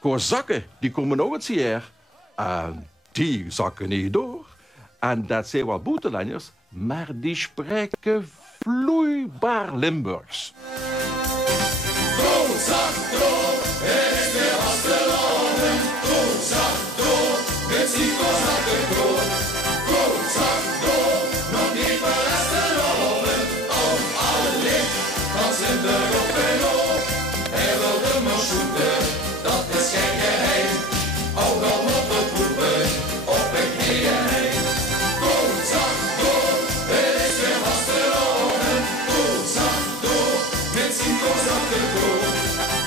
Kozakken, die komen ook het hier. En die zakken niet door. En dat zijn wel buitenlanders, maar die spreken vloeibaar Limburgs. Kozak door, het is weer vasteloven. Kozak door, met die kozakken door. Kozak door, nog niet meer vasteloven. Op alle licht, kan ze er op en op. Hij wilde maar zoeken, dat is geen geheim. Ook al moet het roepen, op een knieën heen. Kozak door, het is weer vasteloven. Kozak door, met die kozakken door.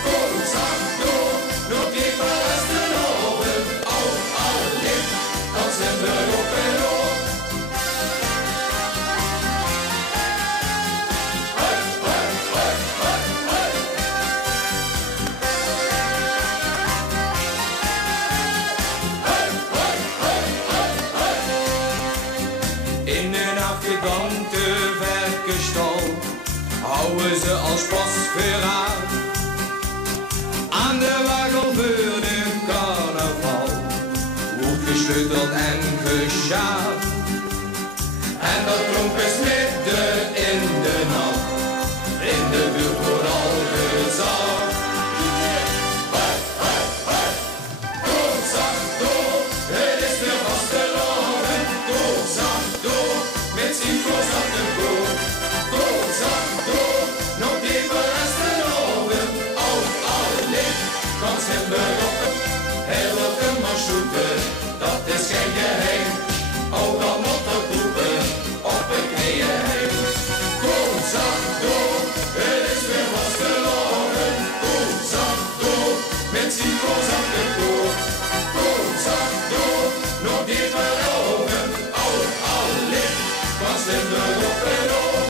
Kozak door, nog niet meer vasteloven. Op alle licht, kan ze er op en op. In een afgedankte werkenstal houden ze als pasveraar aan de wagel voor de carnaval. Wordt gesleuteld en gesjaard en dat klonk best mee.